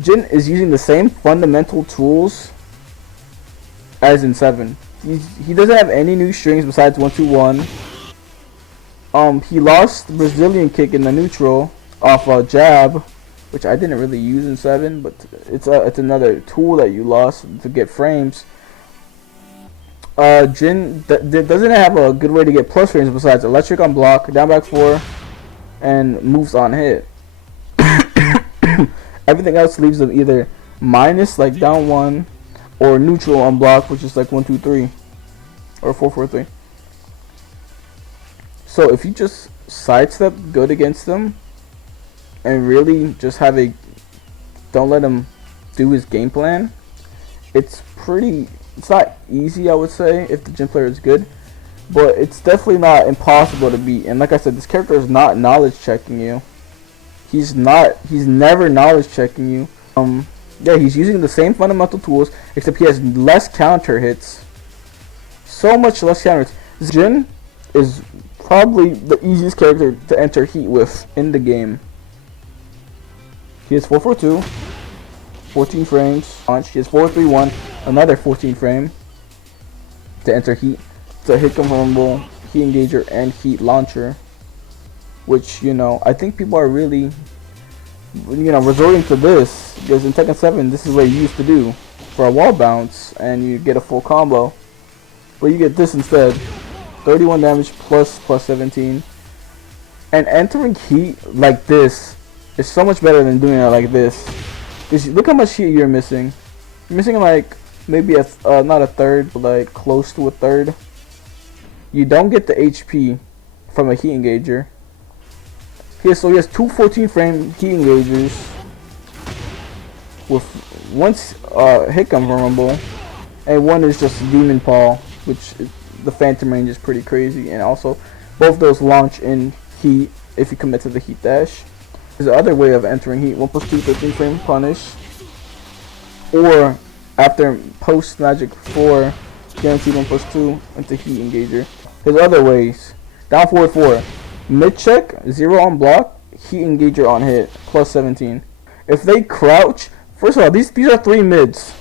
Jin is using the same fundamental tools as in 7. He doesn't have any new strings besides 1-2-1. He lost Brazilian kick in the neutral off a jab, which I didn't really use in 7, but it's another tool that you lost to get frames. Jin doesn't have a good way to get plus frames besides electric on block, down back 4, and moves on hit. Everything else leaves them either minus, like down 1, or neutral on block, which is like 1-2-3 or 4-4-3. So if you just sidestep good against them and really just have don't let him do his game plan, it's not easy, I would say, if the Jin player is good, but it's definitely not impossible to beat. And like I said, this character is not knowledge checking you. He's never knowledge checking you. Yeah, he's using the same fundamental tools, except he has less counter hits. So much less counter hits. Jin is probably the easiest character to enter heat with in the game. He has 4-4-2, 14 frames. Launch. He has 4-3-1, another 14 frame to enter heat. It's a hit confirmable, heat engager, and heat launcher. Which, you know, I think people are really, you know, resorting to this, because in Tekken 7 this is what you used to do for a wall bounce and you get a full combo, but you get this instead. 31 damage plus 17, and entering heat like this is so much better than doing it like this, because look how much heat you're missing. You're missing like maybe not a third, but like close to a third. You don't get the HP from a heat engager. So he has two 14 frame heat engagers with one hit confirmable, and one is just Demon Paw, which the Phantom range is pretty crazy, and also both those launch in heat if you commit to the heat dash. There's the other way of entering heat: 1+2 13 frame punish, or after post magic 4 guaranteed 1+2 into heat engager. There's other ways: down forward 4. Mid check, 0 on block, heat engager on hit, plus 17. If they crouch, first of all, these are 3 mids.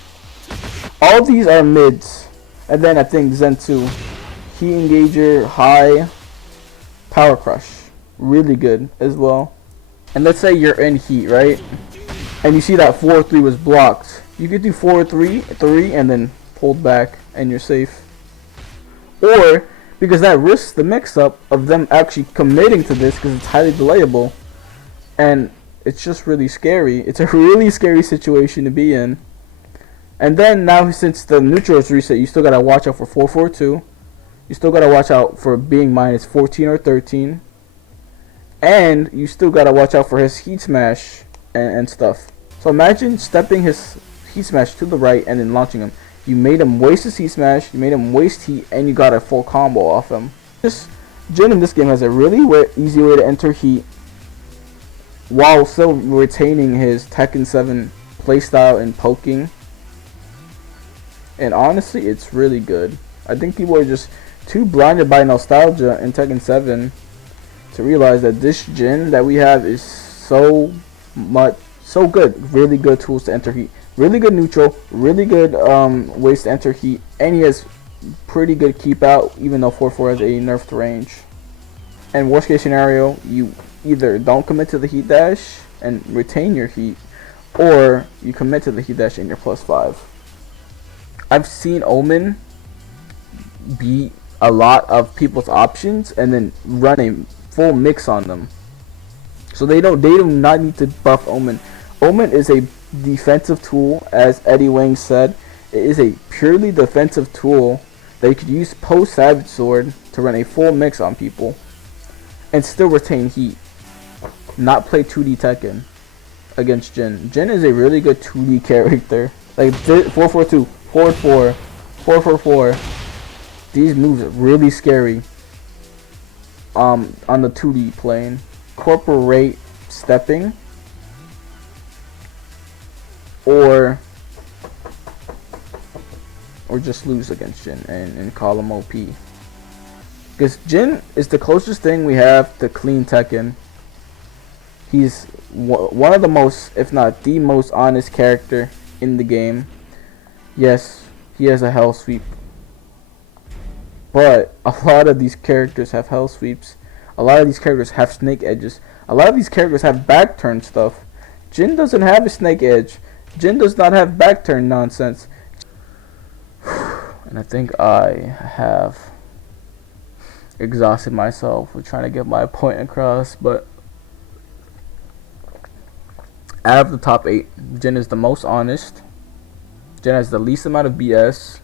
All of these are mids. And then I think Zen 2. Heat engager, high, power crush. Really good as well. And let's say you're in heat, right? And you see that 4-3 was blocked. You could do 4-3, and then pulled back, and you're safe. Or, because that risks the mix-up of them actually committing to this, because it's highly delayable, and it's just really scary. It's a really scary situation to be in. And then now, since the neutral is reset, you still gotta watch out for 4-4-2. You still gotta watch out for being minus 14 or 13, and you still gotta watch out for his heat smash and stuff. So imagine stepping his heat smash to the right and then launching him. You made him waste his heat smash, you made him waste heat, and you got a full combo off him. Jin in this game has a really easy way to enter heat while still retaining his Tekken 7 playstyle and poking. And honestly, it's really good. I think people are just too blinded by nostalgia in Tekken 7 to realize that this Jin that we have is so good. Really good tools to enter heat. Really good neutral, really good ways to enter heat, and he has pretty good keep out, even though 4-4 has a nerfed range. And worst case scenario, you either don't commit to the heat dash and retain your heat, or you commit to the heat dash and you're +5. I've seen Omen beat a lot of people's options and then run a full mix on them. So they do not need to buff Omen. Omen is a defensive tool, as Eddie Wang said. It is a purely defensive tool that you could use post Savage Sword to run a full mix on people and still retain heat. Not play 2D Tekken against Jin. Jin is a really good 2D character. Like 4-4-2, 4-4, 4-4-4. These moves are really scary on the 2D plane. Incorporate stepping, or just lose against Jin and call him OP. Because Jin is the closest thing we have to clean Tekken. He's one of the most, if not the most honest character in the game. Yes, he has a hell sweep, but a lot of these characters have hell sweeps. A lot of these characters have snake edges. A lot of these characters have back turn stuff. Jin doesn't have a snake edge. Jin does not have back turn nonsense. And I think I have exhausted myself with trying to get my point across, but out of the top 8, Jin is the most honest. Jin has the least amount of BS.